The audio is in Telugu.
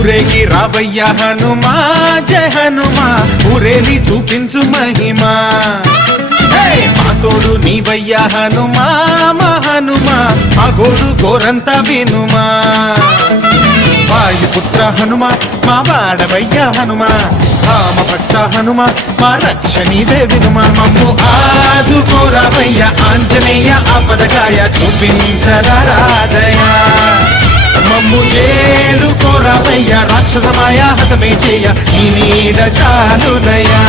ఊరేగి రావయ్య హనుమా జయ హనుమా ఊరేలి చూపించు మహిమా మా తోడు నీవయ్య హనుమా మా హనుమా మా గోడు గోరంత వినుమా వాయుపుత్ర హనుమ మా వాడవయ్య హనుమ రామ భక్త హనుమ మా రక్షణీదే వినుమ మమ్ము ఆదుకోరవయ్య ఆంజనేయ ఆపదకాయ చూపించరాదయ మమ్ము ఏలుకోరవయ్య రాక్షసమాయ హతమే చేయ నీ నీడ చాలుదయా